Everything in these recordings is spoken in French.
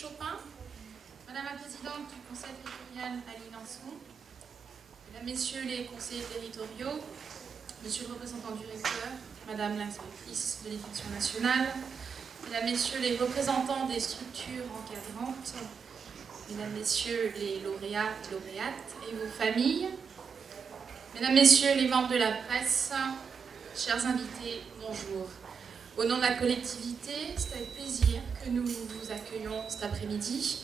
Chopin, Madame la Présidente du Conseil territorial Aline Anson, Mesdames, Messieurs les conseillers territoriaux, Monsieur le représentant du recteur, Madame l'inspectrice de l'Éducation nationale, Mesdames, Messieurs les représentants des structures encadrantes, Mesdames, Messieurs les lauréats et lauréates et vos familles, Mesdames, Messieurs les membres de la presse, chers invités, bonjour. Au nom de la collectivité, c'est avec plaisir que nous vous accueillons cet après-midi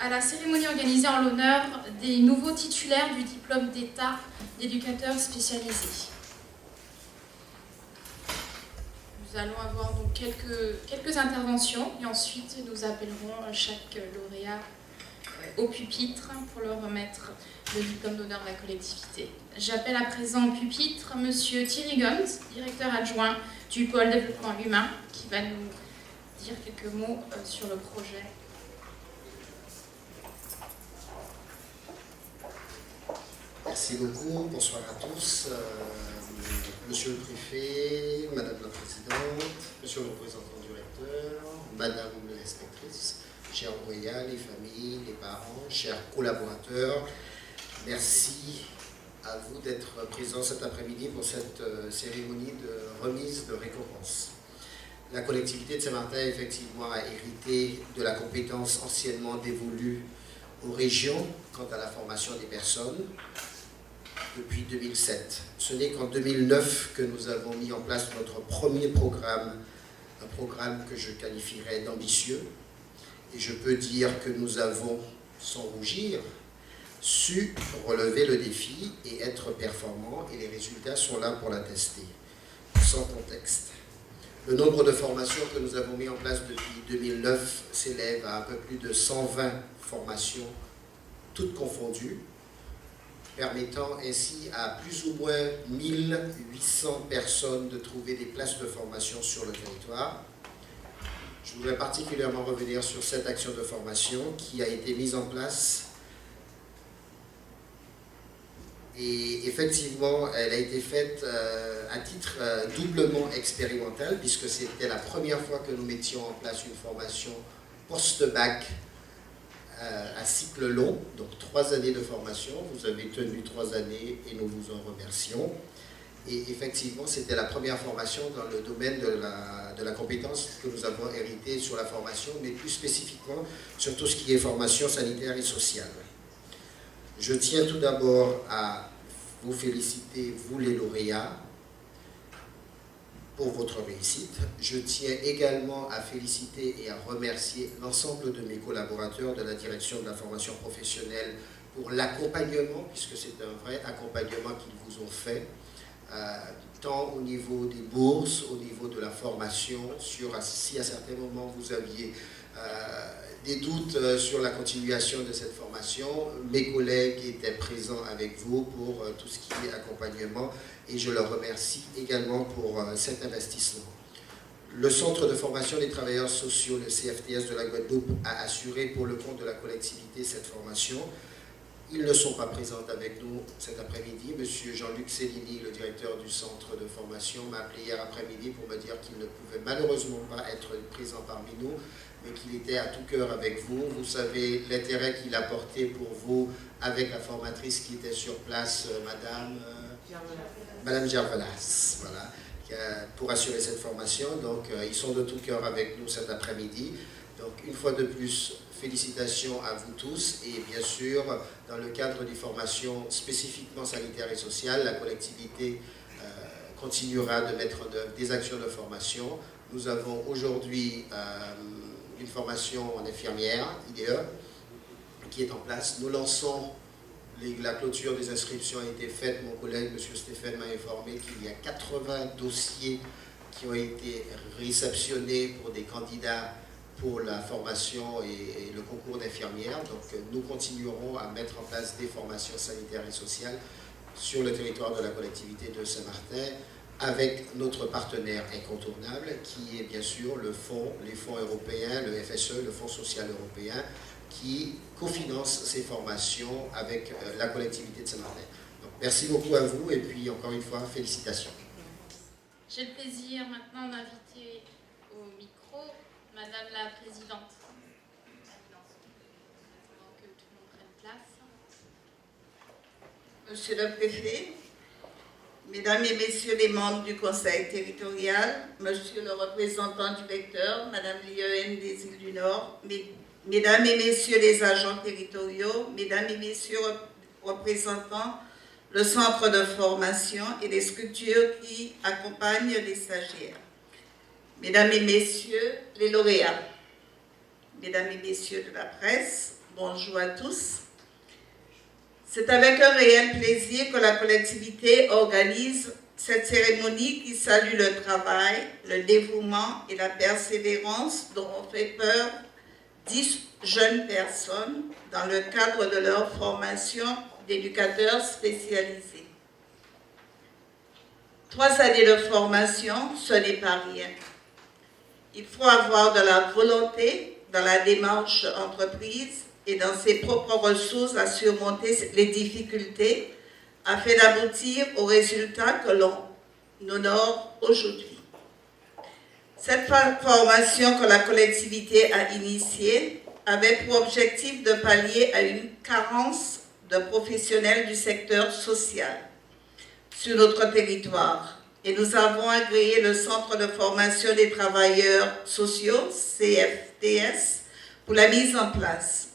à la cérémonie organisée en l'honneur des nouveaux titulaires du diplôme d'État d'éducateur spécialisé. Nous allons avoir donc quelques interventions et ensuite nous appellerons chaque lauréat au pupitre pour leur remettre le diplôme d'honneur de la collectivité. J'appelle à présent au pupitre Monsieur Thierry Gomes, directeur adjoint du pôle développement humain, qui va nous dire quelques mots sur le projet. Merci beaucoup, bonsoir à tous. Monsieur le préfet, Madame la Présidente, Monsieur le représentant du recteur, Madame l'inspectrice, chers lauréats, les familles, les parents, chers collaborateurs, merci à vous d'être présents cet après-midi pour cette cérémonie de remise de récompense. La collectivité de Saint-Martin, effectivement, a hérité de la compétence anciennement dévolue aux régions quant à la formation des personnes depuis 2007. Ce n'est qu'en 2009 que nous avons mis en place notre premier programme, un programme que je qualifierais d'ambitieux. Et je peux dire que nous avons, sans rougir, su relever le défi et être performants, et les résultats sont là pour l'attester. Sans contexte. Le nombre de formations que nous avons mis en place depuis 2009 s'élève à un peu plus de 120 formations, toutes confondues, permettant ainsi à plus ou moins 1800 personnes de trouver des places de formation sur le territoire. Je voudrais particulièrement revenir sur cette action de formation qui a été mise en place. Et effectivement, elle a été faite à titre doublement expérimental, puisque c'était la première fois que nous mettions en place une formation post-bac à cycle long, donc 3 années de formation. Vous avez tenu 3 années et nous vous en remercions. Et effectivement, c'était la première formation dans le domaine de la compétence que nous avons hérité sur la formation, mais plus spécifiquement sur tout ce qui est formation sanitaire et sociale. Je tiens tout d'abord à vous féliciter, vous les lauréats, pour votre réussite. Je tiens également à féliciter et à remercier l'ensemble de mes collaborateurs de la direction de la formation professionnelle pour l'accompagnement, puisque c'est un vrai accompagnement qu'ils vous ont fait, tant au niveau des bourses, au niveau de la formation, si à certains moments vous aviez des doutes sur la continuation de cette formation, mes collègues étaient présents avec vous pour tout ce qui est accompagnement et je leur remercie également pour cet investissement. Le Centre de formation des travailleurs sociaux, le CFTS de la Guadeloupe, a assuré pour le compte de la collectivité cette formation. Ils ne sont pas présents avec nous cet après-midi. Monsieur Jean-Luc Cellini, le directeur du centre de formation, m'a appelé hier après-midi pour me dire qu'il ne pouvait malheureusement pas être présent parmi nous, mais qu'il était à tout cœur avec vous. Vous savez l'intérêt qu'il a porté pour vous avec la formatrice qui était sur place, Madame Gervelas, voilà, pour assurer cette formation. Donc, ils sont de tout cœur avec nous cet après-midi. Donc, une fois de plus, félicitations à vous tous. Et bien sûr, dans le cadre des formations spécifiquement sanitaires et sociales, la collectivité continuera de mettre en œuvre des actions de formation. Nous avons aujourd'hui une formation en infirmière, IDE, qui est en place. Nous lançons, la clôture des inscriptions a été faite. Mon collègue, M. Stéphane, m'a informé qu'il y a 80 dossiers qui ont été réceptionnés pour des candidats pour la formation et le concours d'infirmière. Donc nous continuerons à mettre en place des formations sanitaires et sociales sur le territoire de la collectivité de Saint-Martin avec notre partenaire incontournable qui est bien sûr les fonds européens, le FSE, le Fonds social européen, qui cofinance ces formations avec la collectivité de Saint-Martin. Donc merci beaucoup à vous et puis encore une fois, félicitations. J'ai le plaisir maintenant d'inviter au micro Madame la Présidente Monsieur le Préfet, Mesdames et Messieurs les membres du Conseil territorial, Monsieur le représentant directeur, Madame l'IEN des îles du Nord, Mesdames et Messieurs les agents territoriaux, Mesdames et Messieurs représentants le centre de formation et les structures qui accompagnent les stagiaires, Mesdames et Messieurs les lauréats, Mesdames et Messieurs de la presse, bonjour à tous. C'est avec un réel plaisir que la collectivité organise cette cérémonie qui salue le travail, le dévouement et la persévérance dont ont fait peur 10 jeunes personnes dans le cadre de leur formation d'éducateurs spécialisés. 3 années de formation, ce n'est pas rien. Il faut avoir de la volonté dans la démarche entreprise et dans ses propres ressources à surmonter les difficultés afin d'aboutir aux résultats que l'on honore aujourd'hui. Cette formation que la collectivité a initiée avait pour objectif de pallier à une carence de professionnels du secteur social sur notre territoire. Et nous avons agréé le Centre de formation des travailleurs sociaux, CFTS, pour la mise en place.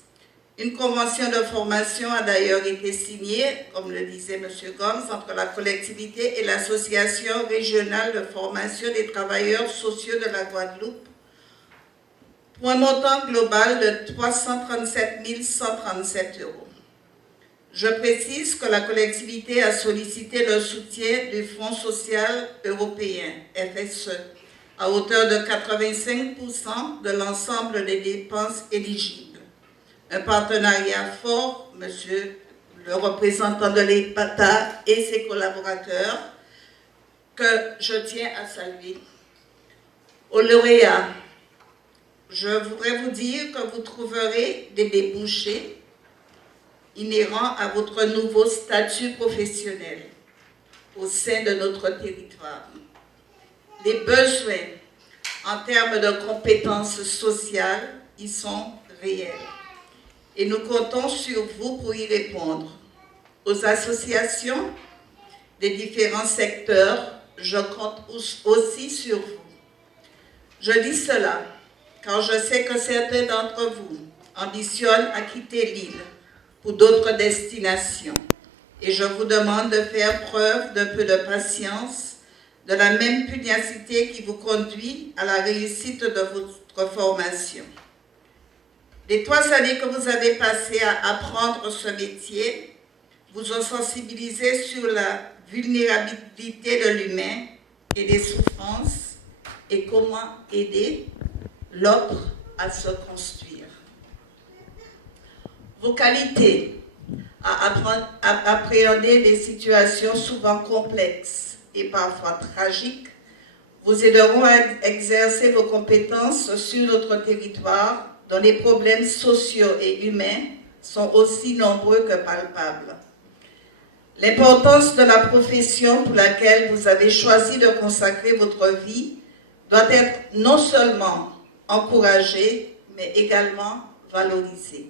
Une convention de formation a d'ailleurs été signée, comme le disait M. Gomes, entre la collectivité et l'Association régionale de formation des travailleurs sociaux de la Guadeloupe pour un montant global de 337 137 €. Je précise que la collectivité a sollicité le soutien du Fonds social européen, FSE, à hauteur de 85% de l'ensemble des dépenses éligibles. Un partenariat fort, monsieur le représentant de l'EPATA et ses collaborateurs, que je tiens à saluer. Aux lauréats, je voudrais vous dire que vous trouverez des débouchés inhérents à votre nouveau statut professionnel au sein de notre territoire. Les besoins en termes de compétences sociales y sont réels. Et nous comptons sur vous pour y répondre. Aux associations des différents secteurs, je compte aussi sur vous. Je dis cela car je sais que certains d'entre vous ambitionnent à quitter l'île pour d'autres destinations. Et je vous demande de faire preuve d'un peu de patience, de la même pugnacité qui vous conduit à la réussite de votre formation. Les 3 années que vous avez passées à apprendre ce métier vous ont sensibilisé sur la vulnérabilité de l'humain et des souffrances et comment aider l'autre à se construire. Vos qualités à appréhender des situations souvent complexes et parfois tragiques vous aideront à exercer vos compétences sur notre territoire dont les problèmes sociaux et humains sont aussi nombreux que palpables. L'importance de la profession pour laquelle vous avez choisi de consacrer votre vie doit être non seulement encouragée, mais également valorisée.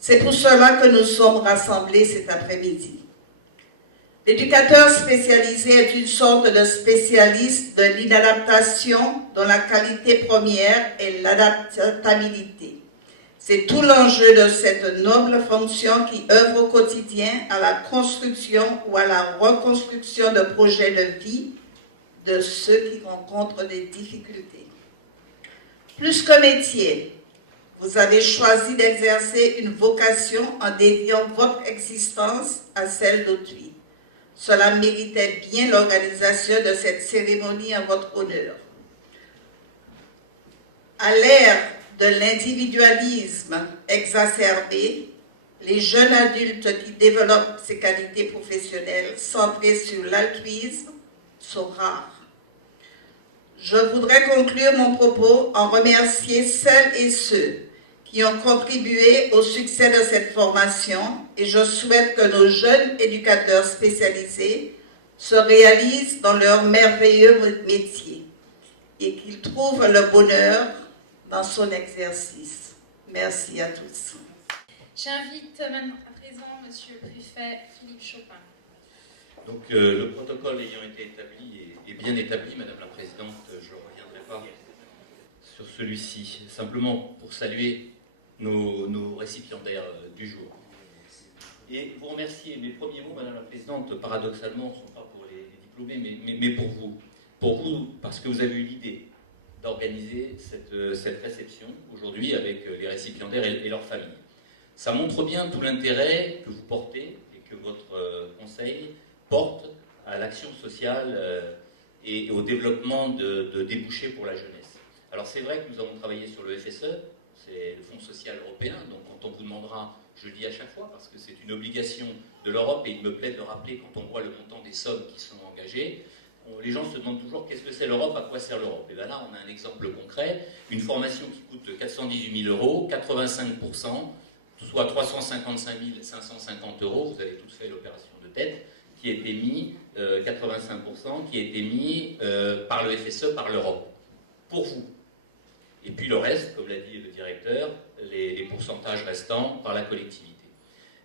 C'est pour cela que nous sommes rassemblés cet après-midi. L'éducateur spécialisé est une sorte de spécialiste de l'inadaptation dont la qualité première est l'adaptabilité. C'est tout l'enjeu de cette noble fonction qui œuvre au quotidien à la construction ou à la reconstruction de projets de vie de ceux qui rencontrent des difficultés. Plus que métier, vous avez choisi d'exercer une vocation en dédiant votre existence à celle d'autrui. Cela méritait bien l'organisation de cette cérémonie en votre honneur. À l'ère de l'individualisme exacerbé, les jeunes adultes qui développent ces qualités professionnelles centrées sur l'altruisme sont rares. Je voudrais conclure mon propos en remercier celles et ceux qui ont contribué au succès de cette formation et je souhaite que nos jeunes éducateurs spécialisés se réalisent dans leur merveilleux métier et qu'ils trouvent le bonheur dans son exercice. Merci à tous. J'invite maintenant à présent Monsieur le préfet Philippe Chopin. Donc le protocole ayant été établi et bien établi, Madame la Présidente, je ne reviendrai pas sur celui-ci, simplement pour saluer nos récipiendaires du jour. Et vous remercier, mes premiers mots, Madame la Présidente, paradoxalement, ne sont pas pour les diplômés, mais pour vous. Pour vous, parce que vous avez eu l'idée d'organiser cette réception aujourd'hui avec les récipiendaires et leurs familles. Ça montre bien tout l'intérêt que vous portez et que votre conseil porte à l'action sociale et au développement de débouchés pour la jeunesse. Alors c'est vrai que nous avons travaillé sur le FSE, c'est le Fonds social européen, donc quand on vous demandera, je le dis à chaque fois parce que c'est une obligation de l'Europe et il me plaît de le rappeler quand on voit le montant des sommes qui sont engagées, les gens se demandent toujours qu'est-ce que c'est l'Europe, à quoi sert l'Europe. Et bien là on a un exemple concret, une formation qui coûte 418 000 €, 85%, soit 355 550 €, vous avez tous fait l'opération de tête, qui a été mis, 85%, qui a été mis par le FSE, par l'Europe, pour vous. Et puis le reste, comme l'a dit le directeur, les pourcentages restants par la collectivité.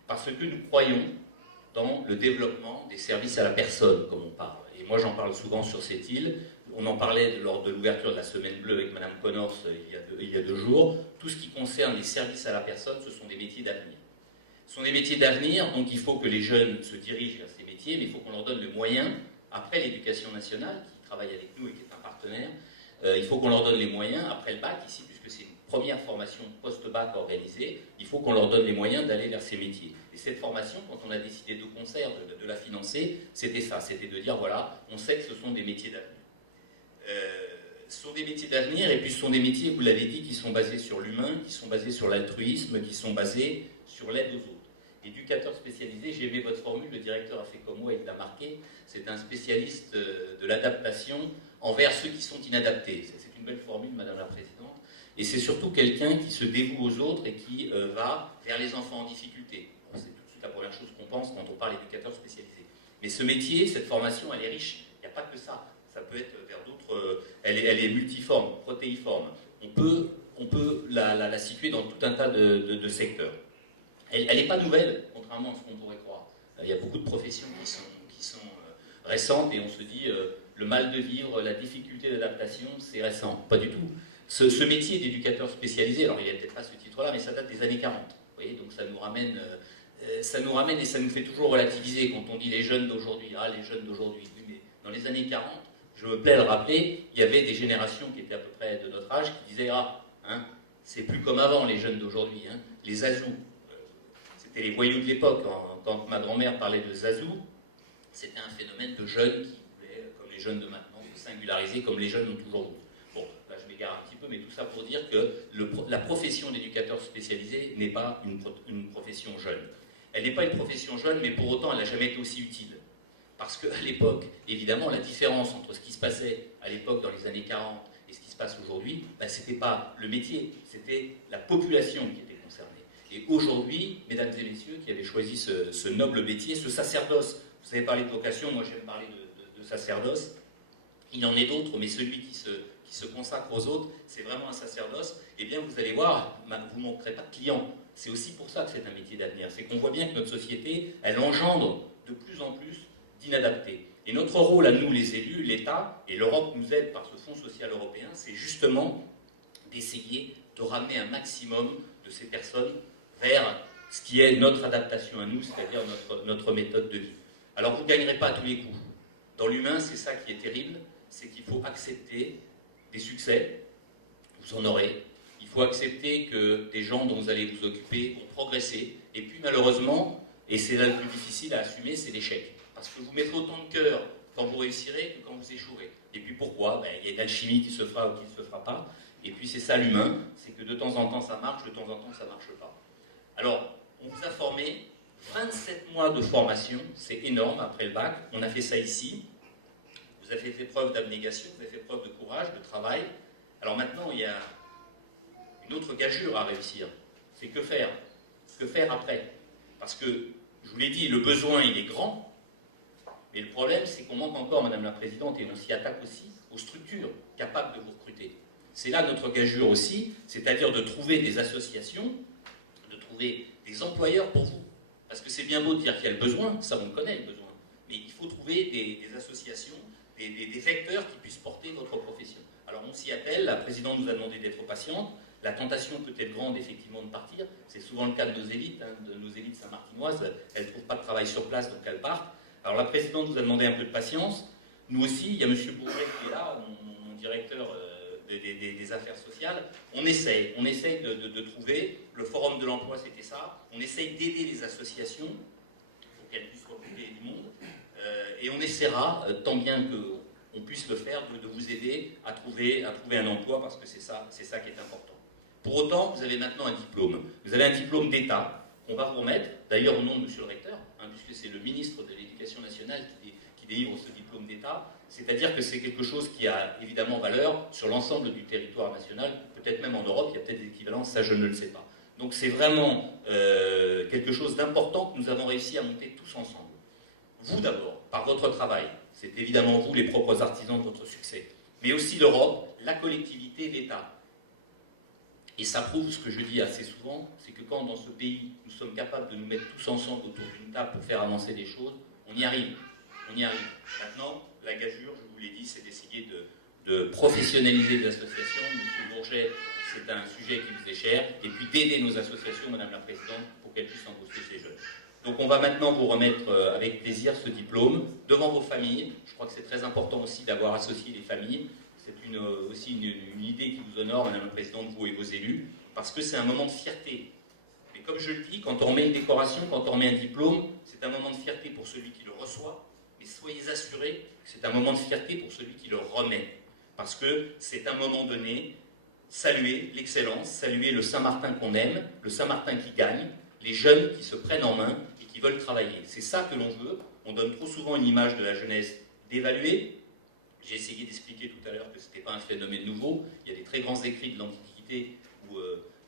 Parce que nous croyons dans le développement des services à la personne, comme on parle. Et moi j'en parle souvent sur cette île. On en parlait lors de l'ouverture de la Semaine Bleue avec Madame Connors il y a 2 jours. Tout ce qui concerne les services à la personne, ce sont des métiers d'avenir. Ce sont des métiers d'avenir, donc il faut que les jeunes se dirigent vers ces métiers, mais il faut qu'on leur donne le moyen, après l'éducation nationale, qui travaille avec nous et qui est un partenaire, il faut qu'on leur donne les moyens, après le bac, ici, puisque c'est une première formation post-bac organisée, il faut qu'on leur donne les moyens d'aller vers ces métiers. Et cette formation, quand on a décidé de concert de la financer, c'était ça, c'était de dire, voilà, on sait que ce sont des métiers d'avenir. Ce sont des métiers d'avenir, et puis ce sont des métiers, vous l'avez dit, qui sont basés sur l'humain, qui sont basés sur l'altruisme, qui sont basés sur l'aide aux autres. Éducateur spécialisé, j'ai aimé votre formule, le directeur a fait comme moi, il l'a marqué, c'est un spécialiste de l'adaptation envers ceux qui sont inadaptés. C'est une belle formule, Madame la Présidente, et c'est surtout quelqu'un qui se dévoue aux autres et qui va vers les enfants en difficulté. Bon, c'est tout de suite la première chose qu'on pense quand on parle d'éducateur spécialisé. Mais ce métier, cette formation, elle est riche, il n'y a pas que ça. Ça peut être vers d'autres, elle est multiforme, protéiforme. On peut la situer dans tout un tas de secteurs. Elle n'est pas nouvelle, contrairement à ce qu'on pourrait croire. Il y a beaucoup de professions qui sont récentes et on se dit le mal de vivre, la difficulté d'adaptation, c'est récent. Pas du tout. Ce métier d'éducateur spécialisé, alors il n'y a peut-être pas ce titre-là, mais ça date des années 40. Vous voyez, donc ça nous ramène et ça nous fait toujours relativiser quand on dit les jeunes d'aujourd'hui. Ah, les jeunes d'aujourd'hui. Oui, mais dans les années 40, je me plais à le rappeler, il y avait des générations qui étaient à peu près de notre âge qui disaient ah, hein, c'est plus comme avant les jeunes d'aujourd'hui, hein, les zazous. C'était les voyous de l'époque. Quand ma grand-mère parlait de zazou, c'était un phénomène de jeunes qui voulaient, comme les jeunes de maintenant, se singulariser comme les jeunes ont toujours voulu. Bon, là je m'égare un petit peu, mais tout ça pour dire que la profession d'éducateur spécialisé n'est pas une profession jeune. Elle n'est pas une profession jeune, mais pour autant elle n'a jamais été aussi utile. Parce qu'à l'époque, évidemment, la différence entre ce qui se passait à l'époque dans les années 40 et ce qui se passe aujourd'hui, ben, ce n'était pas le métier, c'était la population qui était concernée. Et aujourd'hui, mesdames et messieurs qui avez choisi ce noble métier, ce sacerdoce, vous avez parlé de vocation, moi j'aime parler de sacerdoce, il en est d'autres, mais celui qui se consacre aux autres, c'est vraiment un sacerdoce, et bien vous allez voir, vous ne manquerez pas de clients. C'est aussi pour ça que c'est un métier d'avenir, c'est qu'on voit bien que notre société, elle engendre de plus en plus d'inadaptés. Et notre rôle à nous, les élus, l'État, et l'Europe nous aide par ce Fonds social européen, c'est justement d'essayer de ramener un maximum de ces personnes vers ce qui est notre adaptation à nous, c'est-à-dire notre méthode de vie. Alors vous ne gagnerez pas à tous les coups. Dans l'humain, c'est ça qui est terrible, c'est qu'il faut accepter des succès, vous en aurez. Il faut accepter que des gens dont vous allez vous occuper vont progresser. Et puis malheureusement, et c'est là le plus difficile à assumer, c'est l'échec. Parce que vous mettrez autant de cœur quand vous réussirez que quand vous échouerez. Et puis pourquoi ? Il y a une alchimie qui se fera ou qui ne se fera pas. Et puis c'est ça l'humain, c'est que de temps en temps ça marche, de temps en temps ça ne marche pas. Alors, on vous a formé 27 mois de formation, c'est énorme après le bac. On a fait ça ici. Vous avez fait preuve d'abnégation, vous avez fait preuve de courage, de travail. Alors maintenant, il y a une autre gageure à réussir. C'est que faire ? Que faire après ? Parce que, je vous l'ai dit, le besoin, il est grand. Mais le problème, c'est qu'on manque encore, Madame la Présidente, et on s'y attaque aussi, aux structures capables de vous recruter. C'est là notre gageure aussi, c'est-à-dire de trouver des associations, de trouver des employeurs pour vous. Parce que c'est bien beau de dire qu'il y a le besoin, ça on le connaît le besoin, mais il faut trouver des associations, des vecteurs qui puissent porter votre profession. Alors on s'y attelle, la présidente nous a demandé d'être patiente, la tentation peut être grande effectivement de partir, c'est souvent le cas de nos élites saint-martinoises, elles ne trouvent pas de travail sur place donc elles partent. Alors la présidente nous a demandé un peu de patience, nous aussi, il y a M. Bourget qui est là, mon directeur des affaires sociales, on essaye de trouver, le forum de l'emploi c'était ça, on essaye d'aider les associations pour qu'elles puissent recruter du monde, et on essaiera, tant bien qu'on puisse le faire, de vous aider à trouver un emploi, parce que c'est ça qui est important. Pour autant, vous avez maintenant un diplôme. Vous avez un diplôme d'État qu'on va vous remettre, d'ailleurs au nom de M. le recteur, puisque c'est le ministre de l'Éducation nationale qui délivre ce diplôme d'État, c'est-à-dire que c'est quelque chose qui a évidemment valeur sur l'ensemble du territoire national, peut-être même en Europe, il y a peut-être des équivalences, ça je ne le sais pas. Donc c'est vraiment quelque chose d'important que nous avons réussi à monter tous ensemble. Vous d'abord, par votre travail, c'est évidemment vous les propres artisans de votre succès, mais aussi l'Europe, la collectivité, l'État. Et ça prouve ce que je dis assez souvent, c'est que quand dans ce pays, nous sommes capables de nous mettre tous ensemble autour d'une table pour faire avancer les choses, on y arrive. On y arrive. Maintenant, la gageure, je vous l'ai dit, c'est d'essayer de professionnaliser les associations. M. Bourget, c'est un sujet qui nous est cher. Et puis d'aider nos associations, Madame la Présidente, pour qu'elles puissent embaucher ces jeunes. Donc on va maintenant vous remettre avec plaisir ce diplôme devant vos familles. Je crois que c'est très important aussi d'avoir associé les familles. C'est aussi une idée qui vous honore, Madame la Présidente, vous et vos élus, parce que c'est un moment de fierté. Mais comme je le dis, quand on remet une décoration, quand on remet un diplôme, c'est un moment de fierté pour celui qui le reçoit, mais soyez assurés que c'est un moment de fierté pour celui qui le remet. Parce que c'est un moment donné, saluer l'excellence, saluer le Saint-Martin qu'on aime, le Saint-Martin qui gagne, les jeunes qui se prennent en main et qui veulent travailler. C'est ça que l'on veut. On donne trop souvent une image de la jeunesse dévaluée. J'ai essayé d'expliquer tout à l'heure que ce n'était pas un phénomène nouveau. Il y a des très grands écrits de l'Antiquité, où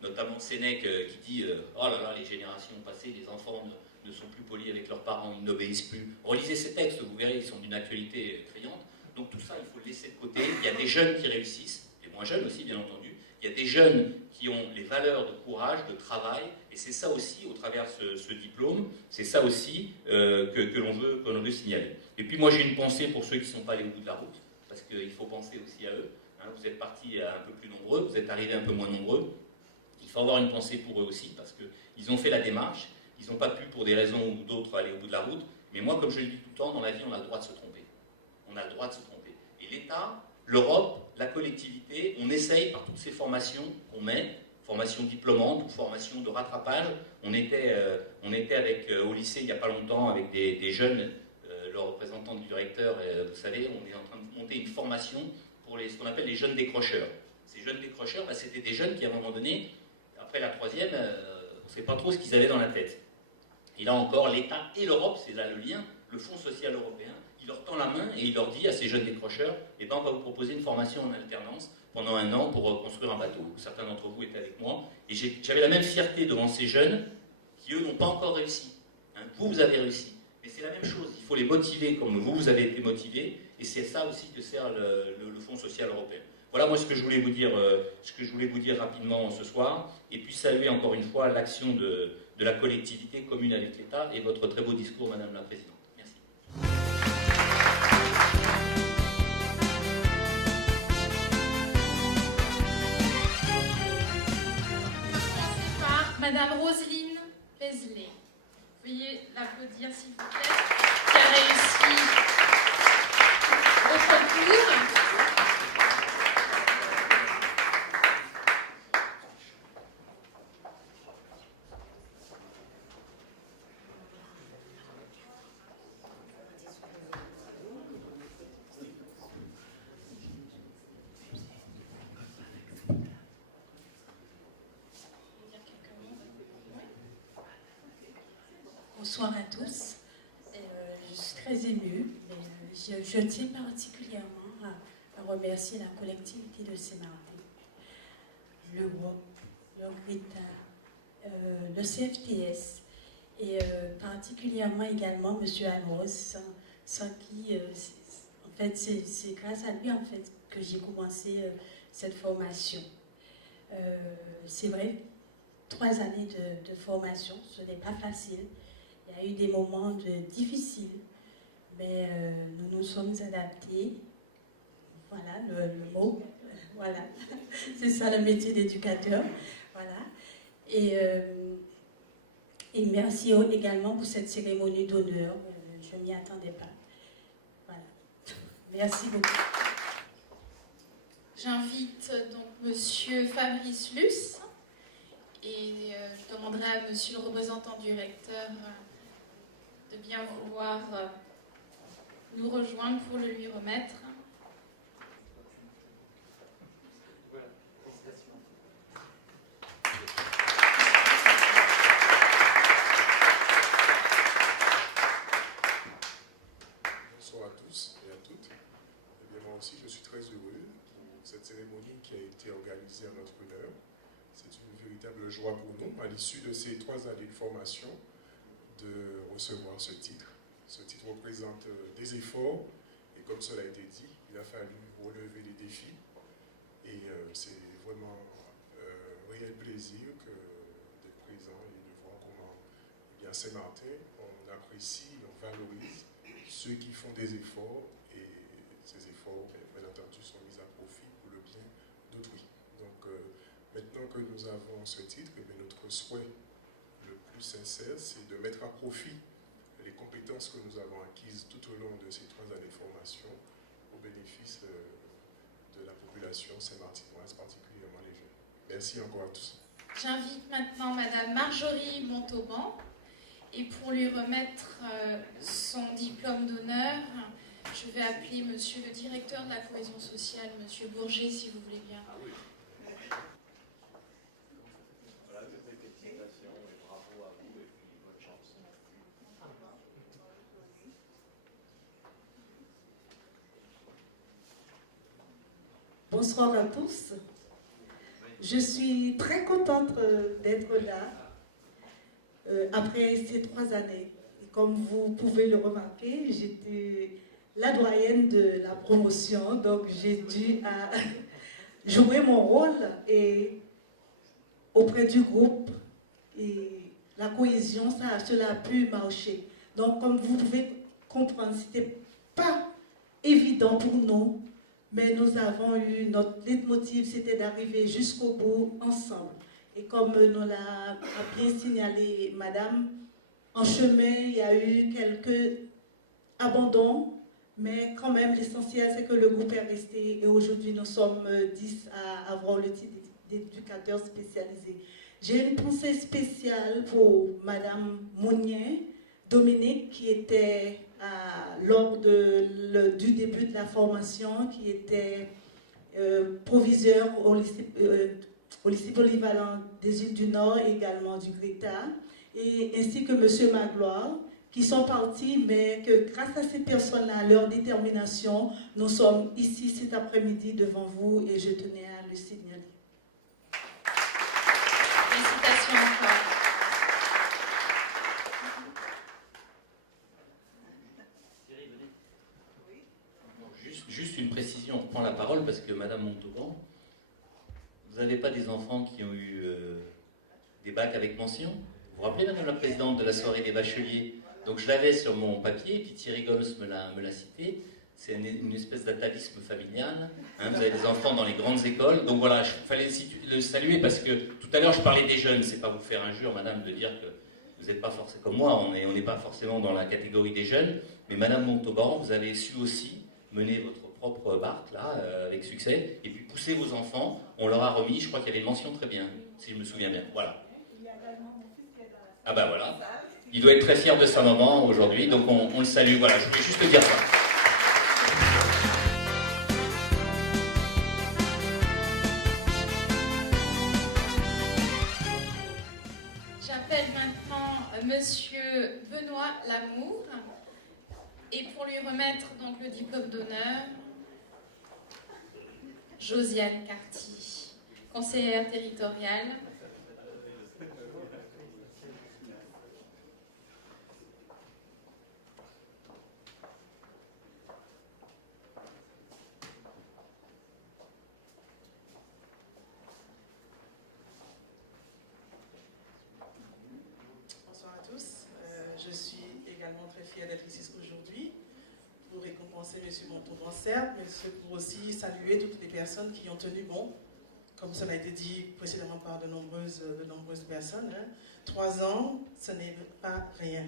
notamment Sénèque qui dit « Oh là là, les générations passées, les enfants ne sont plus polis avec leurs parents, ils n'obéissent plus. » Relisez ces textes, vous verrez, ils sont d'une actualité criante. Donc tout ça, il faut le laisser de côté. Il y a des jeunes qui réussissent, des moins jeunes aussi, bien entendu. Il y a des jeunes qui ont les valeurs de courage, de travail, et c'est ça aussi, au travers de ce diplôme, c'est ça aussi que l'on veut signaler. Et puis moi, j'ai une pensée pour ceux qui ne sont pas allés au bout de la route, parce qu'il faut penser aussi à eux. Hein, vous êtes partis un peu plus nombreux, vous êtes arrivés un peu moins nombreux. Il faut avoir une pensée pour eux aussi, parce qu'ils ont fait la démarche, ils n'ont pas pu, pour des raisons ou d'autres, aller au bout de la route. Mais moi, comme je le dis tout le temps, dans la vie, on a le droit de se tromper. On a le droit de se tromper. Et l'État, l'Europe, la collectivité, on essaye par toutes ces formations qu'on met, formations diplômantes ou formations de rattrapage. On était avec, au lycée il n'y a pas longtemps avec des jeunes, le représentant du directeur, vous savez, on est en train de monter une formation pour ce qu'on appelle les jeunes décrocheurs. Ces jeunes décrocheurs, c'était des jeunes qui à un moment donné, après la troisième, on ne sait pas trop ce qu'ils avaient dans la tête. Et là encore, l'État et l'Europe, c'est là le lien, le Fonds social européen, il leur tend la main et il leur dit à ces jeunes décrocheurs, eh ben, on va vous proposer une formation en alternance pendant 1 an pour construire un bateau. Certains d'entre vous étaient avec moi. Et j'avais la même fierté devant ces jeunes qui, eux, n'ont pas encore réussi. Hein, vous avez réussi. Mais c'est la même chose. Il faut les motiver comme vous avez été motivés. Et c'est ça aussi que sert le Fonds social européen. Voilà moi ce que je voulais vous dire rapidement ce soir. Et puis saluer encore une fois l'action de la collectivité commune avec l'État et votre très beau discours, Madame la Présidente. Merci. Madame Roselyne Pézelet. Veuillez l'applaudir s'il vous plaît, qui a réussi au concours. Bonsoir à tous. Je suis très émue. Je tiens particulièrement à remercier la collectivité de Saint-Martin, l'Europe, l'État, le CFTS et particulièrement également M. Amos, sans qui, en fait, c'est grâce à lui en fait, que j'ai commencé cette formation. C'est vrai, 3 années de formation, ce n'est pas facile. Il y a eu des moments difficiles, mais nous nous sommes adaptés. Voilà le mot. Voilà, c'est ça le métier d'éducateur. Voilà. Et merci également pour cette cérémonie d'honneur. Je ne m'y attendais pas. Voilà. Merci beaucoup. J'invite donc Monsieur Fabrice Luce et je demanderai à Monsieur le représentant du recteur de bien vouloir nous rejoindre pour le lui remettre. Bonsoir à tous et à toutes. Eh bien, moi aussi, je suis très heureux pour cette cérémonie qui a été organisée en notre honneur. C'est une véritable joie pour nous, à l'issue de ces 3 années de formation, de recevoir ce titre. Ce titre représente des efforts et comme cela a été dit, il a fallu relever les défis et c'est vraiment un réel plaisir d'être présent et de voir comment, eh bien, à Saint-Martin, on apprécie, on valorise ceux qui font des efforts et ces efforts, bien entendu, sont mis à profit pour le bien d'autrui. Donc maintenant que nous avons ce titre, eh bien, notre souhait le plus sincère, c'est de mettre à profit les compétences que nous avons acquises tout au long de ces 3 années de formation au bénéfice de la population saint-martinoise, particulièrement les jeunes. Merci encore à tous. J'invite maintenant Madame Marjorie Montauban et pour lui remettre son diplôme d'honneur, je vais appeler Monsieur le directeur de la cohésion sociale, Monsieur Bourget, si vous voulez bien. Bonsoir à tous. Je suis très contente d'être là après ces 3 années. Et comme vous pouvez le remarquer, j'étais la doyenne de la promotion, donc j'ai dû jouer mon rôle auprès du groupe et la cohésion, cela a pu marcher. Donc comme vous pouvez comprendre, ce n'était pas évident pour nous. Mais nous avons eu, notre leitmotiv, c'était d'arriver jusqu'au bout ensemble. Et comme nous l'a bien signalé Madame, en chemin, il y a eu quelques abandons, mais quand même, l'essentiel, c'est que le groupe est resté. Et aujourd'hui, nous sommes 10 à avoir le titre d'éducateur spécialisé. J'ai une pensée spéciale pour Madame Mounier, Dominique, qui était lors du début de la formation, qui était proviseur au lycée polyvalent des îles du Nord et également du Greta, ainsi que M. Magloire, qui sont partis, mais que grâce à ces personnes-là, leur détermination, nous sommes ici cet après-midi devant vous et je tenais à le signaler. Félicitations encore. Juste une précision, on reprend la parole parce que Madame Montauban, vous n'avez pas des enfants qui ont eu des bacs avec mention? Vous vous rappelez, Madame la Présidente, de la soirée des bacheliers? Donc je l'avais sur mon papier, et puis Thierry Gomes me l'a cité. C'est une espèce d'atavisme familial. Hein, vous avez des enfants dans les grandes écoles. Donc voilà, il fallait le saluer parce que tout à l'heure je parlais des jeunes. C'est pas vous faire injure, Madame, de dire que vous n'êtes pas forcément comme moi, on n'est pas forcément dans la catégorie des jeunes. Mais Madame Montauban, vous avez su aussi mener votre propre barque là, avec succès, et puis pousser vos enfants. On leur a remis, je crois qu'il y avait une mention très bien, si je me souviens bien. Voilà. Ah ben voilà. Il doit être très fier de sa maman aujourd'hui, donc on le salue. Voilà, je voulais juste dire ça. J'appelle maintenant Monsieur Benoît Lamour et pour lui remettre donc le diplôme d'honneur, Josiane Carty, conseillère territoriale. Bonsoir à tous. Je remercier M. Montauban, certes, mais c'est pour aussi saluer toutes les personnes qui ont tenu bon, comme cela a été dit précédemment par de nombreuses personnes. 3 ans, ce n'est pas rien.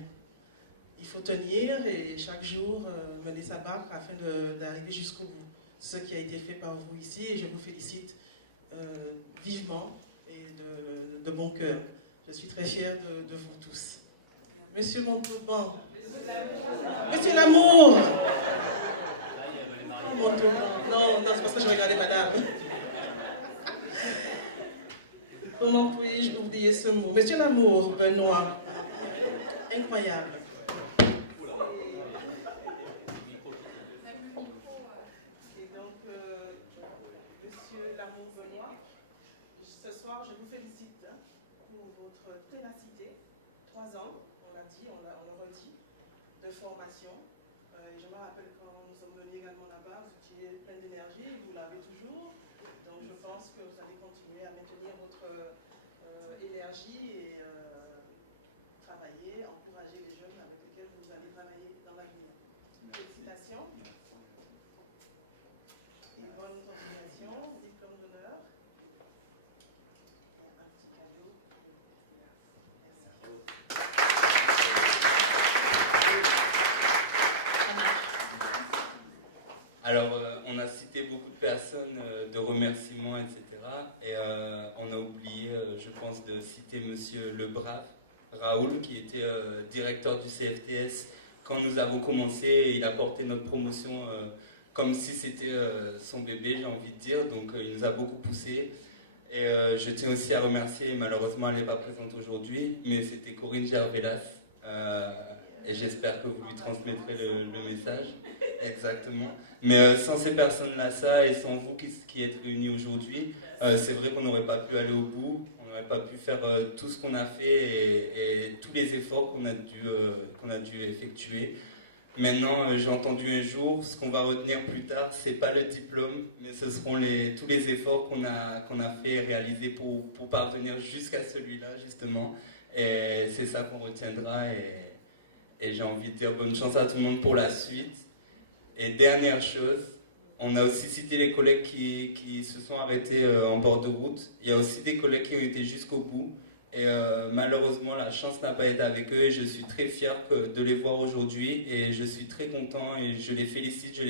Il faut tenir et chaque jour mener sa barque afin d'arriver jusqu'au bout. Ce qui a été fait par vous ici, et je vous félicite vivement et de bon cœur. Je suis très fière de vous tous. Monsieur Montauban, Monsieur Lamour. Oh, Montauban. Non, c'est parce que je regardais madame. Comment puis-je oublier ce mot? Monsieur Lamour, Benoît. Incroyable. Et donc, Monsieur Lamour, Benoît, ce soir, je vous félicite pour votre ténacité. 3 ans, on l'a dit, on le redit, de formation. Je me rappelle quand nous sommes venus également là-bas, vous étiez plein d'énergie, vous l'avez toujours. Donc je pense que vous allez continuer à maintenir votre énergie et travailler, encourager les jeunes avec lesquels vous allez travailler dans l'avenir. Félicitations. Et bonne continuation, diplôme d'honneur. Un petit cadeau. Alors, on a cité beaucoup de personnes de remerciements, etc. Et on a oublié, je pense, de citer Monsieur Lebrave, Raoul, qui était directeur du CFTS quand nous avons commencé. Et il a porté notre promotion comme si c'était son bébé, j'ai envie de dire. Donc, il nous a beaucoup poussé. Et je tiens aussi à remercier, malheureusement, elle n'est pas présente aujourd'hui, mais c'était Corinne Gervelas. Et j'espère que vous lui transmettrez le message. Exactement. Mais sans ces personnes-là, et sans vous qui êtes réunis aujourd'hui, c'est vrai qu'on n'aurait pas pu aller au bout, on n'aurait pas pu faire tout ce qu'on a fait et tous les efforts qu'on a dû effectuer. Maintenant, j'ai entendu un jour, ce qu'on va retenir plus tard, c'est pas le diplôme, mais ce seront tous les efforts qu'on a fait et réalisés pour parvenir jusqu'à celui-là, justement. Et c'est ça qu'on retiendra. Et j'ai envie de dire bonne chance à tout le monde pour la suite. Et dernière chose, on a aussi cité les collègues qui se sont arrêtés en bord de route. Il y a aussi des collègues qui ont été jusqu'au bout. Et malheureusement, la chance n'a pas été avec eux. Et je suis très fier de les voir aujourd'hui. Et je suis très content et je les félicite.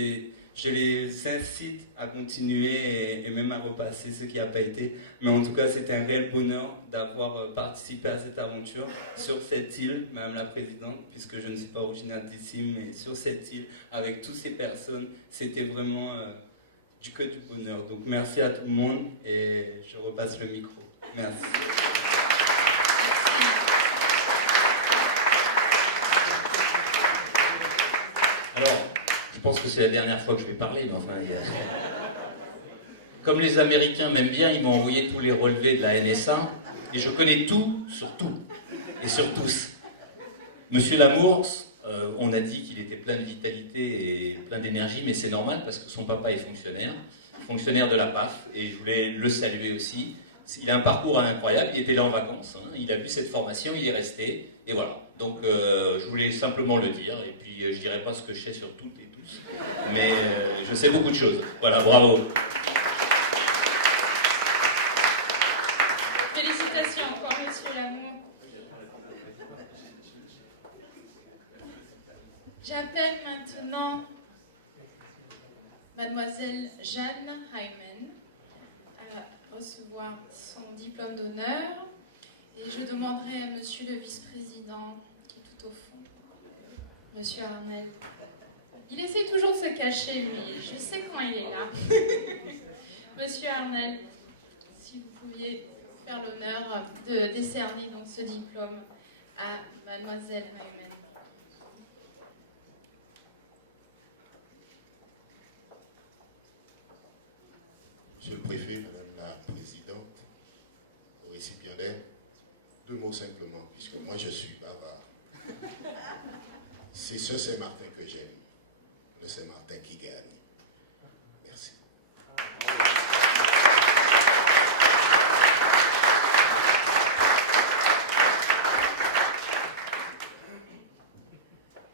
Je les incite à continuer et même à repasser ce qui n'a pas été. Mais en tout cas, c'était un réel bonheur d'avoir participé à cette aventure sur cette île, Madame la Présidente, puisque je ne suis pas originaire d'ici, mais sur cette île, avec toutes ces personnes, c'était vraiment que du bonheur. Donc merci à tout le monde et je repasse le micro. Merci. Alors, je pense que c'est la dernière fois que je vais parler, mais enfin... Comme les Américains m'aiment bien, ils m'ont envoyé tous les relevés de la NSA, et je connais tout sur tout, et sur tous. Monsieur Lamour, on a dit qu'il était plein de vitalité et plein d'énergie, mais c'est normal, parce que son papa est fonctionnaire de la PAF, et je voulais le saluer aussi. Il a un parcours incroyable, il était là en vacances, hein, il a vu cette formation, il est resté, et voilà. Donc je voulais simplement le dire, et puis je dirai pas ce que je sais sur toutes et tous, mais je sais beaucoup de choses. Voilà, bravo. Félicitations encore, Monsieur Lamour. J'appelle maintenant Mademoiselle Jeanne Hyman à recevoir son diplôme d'honneur. Et je demanderai à Monsieur le vice-président, qui est tout au fond, Monsieur Arnel. Il essaie toujours de se cacher, mais je sais quand il est là. Monsieur Arnel, si vous pouviez faire l'honneur de décerner donc ce diplôme à Mademoiselle Hyman. Monsieur le préfet, Madame la Présidente, au récipiendaire, 2 mots simplement, puisque moi je suis bavard. C'est ce Saint-Martin que j'aime, le Saint-Martin qui gagne. Merci.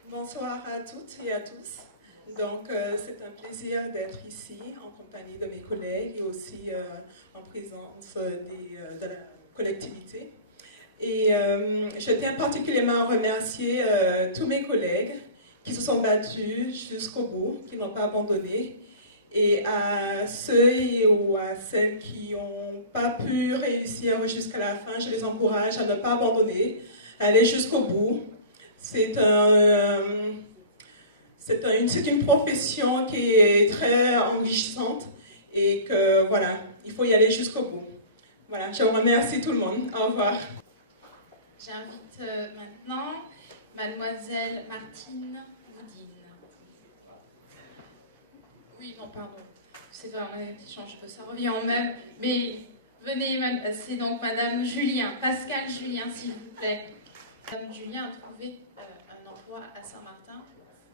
Bonsoir à toutes et à tous. Donc, fière d'être ici en compagnie de mes collègues et aussi en présence de la collectivité. Et je tiens particulièrement à remercier tous mes collègues qui se sont battus jusqu'au bout, qui n'ont pas abandonné. Et à ceux ou à celles qui n'ont pas pu réussir jusqu'à la fin, je les encourage à ne pas abandonner, à aller jusqu'au bout. C'est une profession qui est très enrichissante et que voilà, il faut y aller jusqu'au bout. Voilà, je vous remercie tout le monde. Au revoir. J'invite maintenant Mademoiselle Martine Boudine. Oui, non, pardon. C'est un échange que ça revient en même. Mais venez, c'est donc Madame Julien, Pascal Julien, s'il vous plaît. Madame Julien a trouvé un emploi à Saint-Martin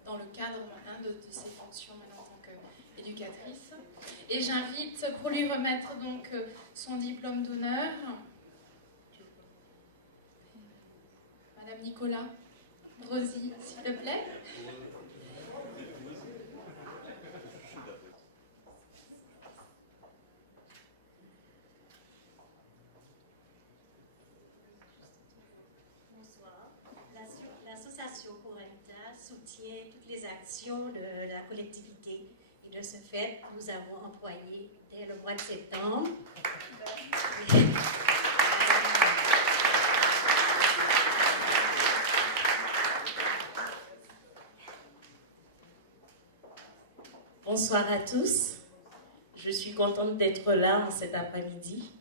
dans le cadre de ses fonctions en tant qu'éducatrice. Et j'invite pour lui remettre donc son diplôme d'honneur Madame Nicolas Brosy, s'il te plaît. L'association Coralita soutient toutes les actions de la collectivité et de ce fait, nous avons employé dès le mois de septembre Bonsoir à tous. Je suis contente d'être là en cet après-midi.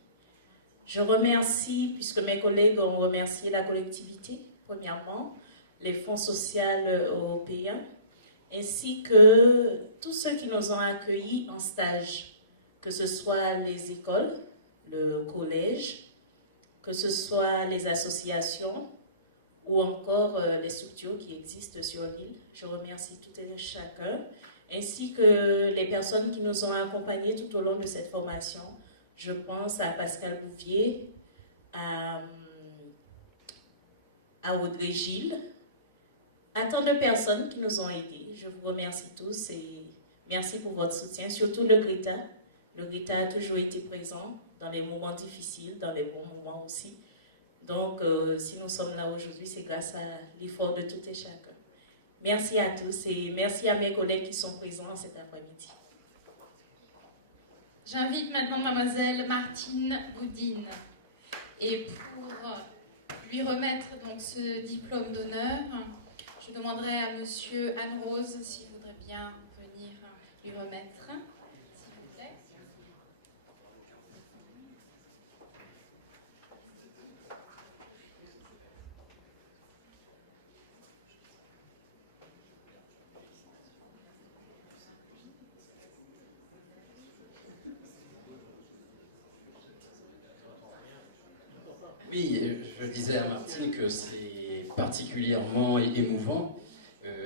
Je remercie, puisque mes collègues ont remercié la collectivité, premièrement, les fonds sociaux européens, ainsi que tous ceux qui nous ont accueillis en stage, que ce soit les écoles, le collège, que ce soit les associations ou encore les structures qui existent sur l'île. Je remercie tout et chacun, ainsi que les personnes qui nous ont accompagnés tout au long de cette formation. Je pense à Pascal Bouvier, à Audrey Gilles, à tant de personnes qui nous ont aidés. Je vous remercie tous et merci pour votre soutien, surtout le GRITA. Le GRITA a toujours été présent dans les moments difficiles, dans les bons moments aussi. Donc, si nous sommes là aujourd'hui, c'est grâce à l'effort de tout et chacun. Merci à tous et merci à mes collègues qui sont présents cet après-midi. J'invite maintenant Mademoiselle Martine Boudine. Et pour lui remettre donc ce diplôme d'honneur, je demanderai à Monsieur Anne-Rose s'il voudrait bien venir lui remettre, s'il vous plaît. Oui, je disais à Martine que c'est particulièrement émouvant.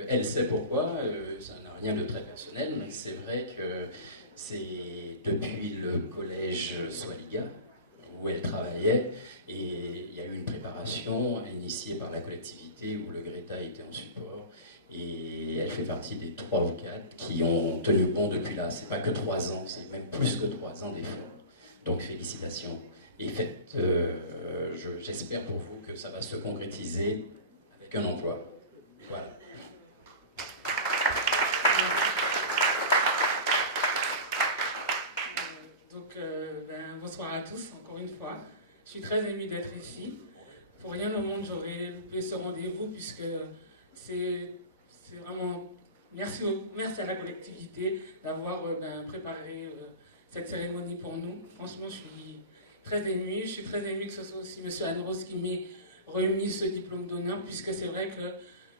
Elle sait pourquoi, ça n'a rien de très personnel, mais c'est vrai que c'est depuis le collège Swaliga où elle travaillait et il y a eu une préparation initiée par la collectivité où le GRETA était en support et elle fait partie des 3 ou 4 qui ont tenu bon depuis là. C'est pas que 3 ans, c'est même plus que 3 ans d'efforts. Donc félicitations. Et faites, j'espère pour vous que ça va se concrétiser avec un emploi. Voilà. Bonsoir à tous, encore une fois. Je suis très émue d'être ici. Pour rien au monde, j'aurais loupé ce rendez-vous puisque c'est vraiment... Merci à la collectivité d'avoir préparé cette cérémonie pour nous. Franchement, je suis très émue. Je suis très émue que ce soit aussi M. Anne-Rose qui m'ait remis ce diplôme d'honneur, puisque c'est vrai que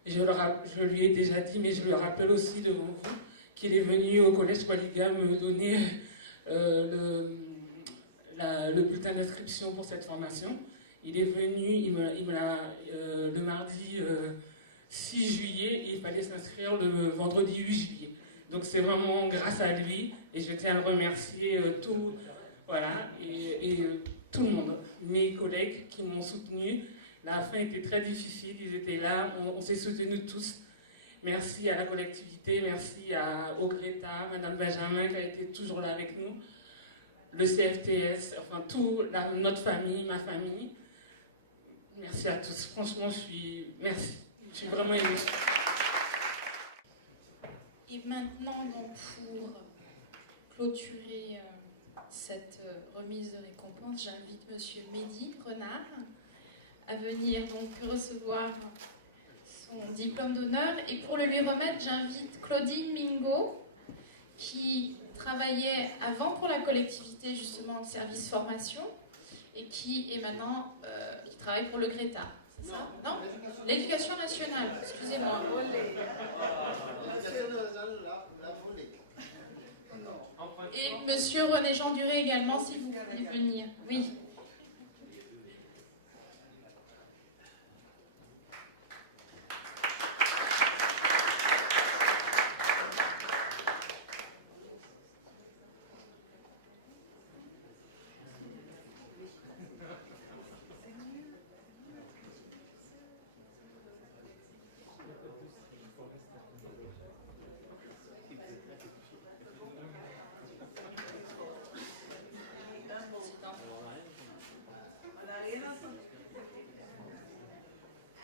je lui ai déjà dit, mais je le rappelle aussi devant vous, qu'il est venu au collège Swaliga me donner le bulletin d'inscription pour cette formation. Il est venu, il me l'a le mardi 6 juillet et il fallait s'inscrire le vendredi 8 juillet. Donc c'est vraiment grâce à lui et je tiens à le remercier tout le monde, mes collègues qui m'ont soutenu. La fin était très difficile, ils étaient là, on s'est soutenus tous. Merci à la collectivité, merci au Greta, Madame Benjamin qui a été toujours là avec nous, le CFTS, enfin notre famille, ma famille. Merci à tous. Franchement, merci. Je suis vraiment émue. Et maintenant, donc, pour clôturer cette remise de récompense, j'invite Monsieur Mehdi Renard à venir donc recevoir son diplôme d'honneur. Et pour le lui remettre, j'invite Claudine Mingo, qui travaillait avant pour la collectivité, justement, le service formation, et qui est maintenant, qui travaille pour le Greta. C'est ça? Non, l'éducation nationale, excusez-moi. Et Monsieur René Jean Duré également, si vous voulez venir. Oui.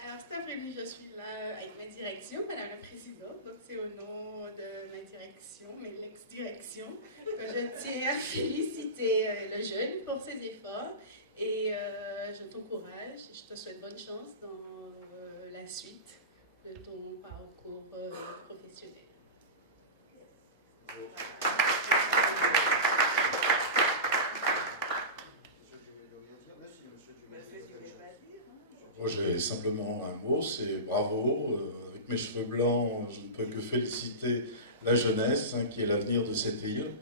Alors cet après-midi, je suis là avec ma direction, Madame la Présidente. Donc c'est au nom de ma direction, mais l'ex-direction, que je tiens à féliciter le jeune pour ses efforts. Et je t'encourage, je te souhaite bonne chance dans la suite de ton parcours professionnel. Moi j'ai simplement un mot, c'est bravo. Avec mes cheveux blancs, je ne peux que féliciter la jeunesse qui est l'avenir de cette île.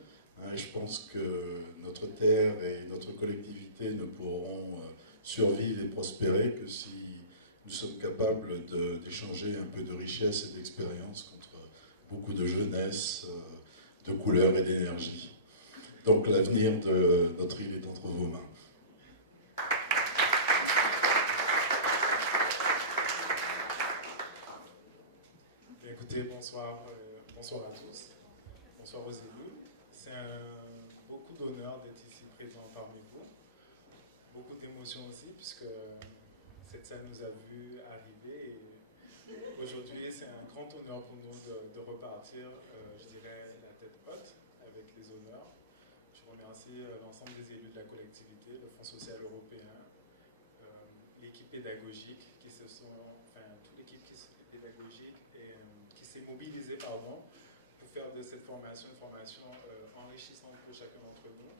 Je pense que notre terre et notre collectivité ne pourront survivre et prospérer que si nous sommes capables d'échanger un peu de richesse et d'expérience contre beaucoup de jeunesse, de couleurs et d'énergie. Donc l'avenir de notre île est entre vos mains. Écoutez, bonsoir à tous, bonsoir aux élus. C'est beaucoup d'honneur d'être ici présent parmi vous, beaucoup d'émotions aussi puisque cette scène nous a vus arriver et aujourd'hui c'est un grand honneur pour nous de repartir, je dirais, la tête haute avec les honneurs. Je remercie l'ensemble des élus de la collectivité, le Fonds social européen, l'équipe pédagogique qui se sont, enfin toute l'équipe pédagogique qui s'est mobilisée pour faire de cette formation une formation enrichissante pour chacun d'entre nous.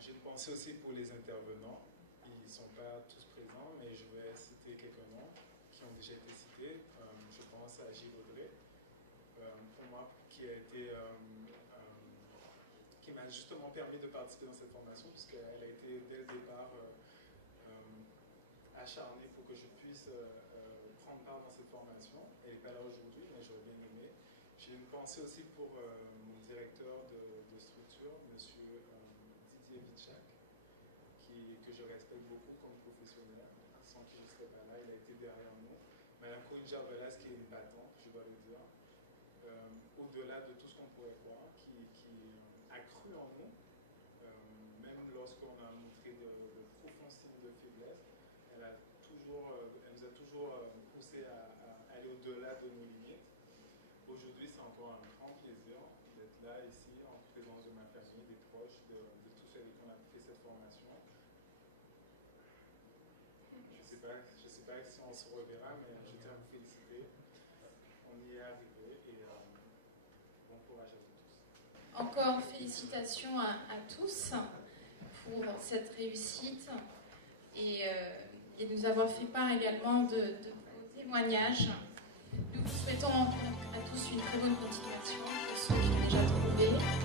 J'ai une pensée aussi pour les intervenants. Ils ne sont pas tous présents, mais je vais citer quelques noms qui ont déjà été cités. Je pense à Gilles Audrey, pour moi, qui m'a justement permis de participer dans cette formation, puisqu'elle a été dès le départ acharnée pour que je puisse prendre part dans cette formation. Elle n'est pas là aujourd'hui, mais j'aurais bien aimé. J'ai une pensée aussi pour mon directeur de structure, M. Didier Vitchak, que je respecte beaucoup comme professionnel, sans qui je ne serais pas là. Il a été derrière nous. Mme Corinne Velas, qui est une battante, je dois le dire, au-delà de tout ce qu'on pourrait croire, qui a cru en nous, même lorsqu'on a montré de profonds signes de faiblesse. Elle nous a toujours poussé à aller au-delà de nos limites. Aujourd'hui, c'est encore un grand plaisir d'être là, ici, en présence de ma famille, des proches, de tous ceux avec qui on a fait cette formation. Je ne sais pas si on se reverra, mais je tiens à vous féliciter. On y est arrivé et bon courage à vous tous. Encore félicitations à tous pour cette réussite et de nous avoir fait part également de vos témoignages. Nous vous souhaitons à tous une très bonne continuation pour ceux qui ont déjà trouvé.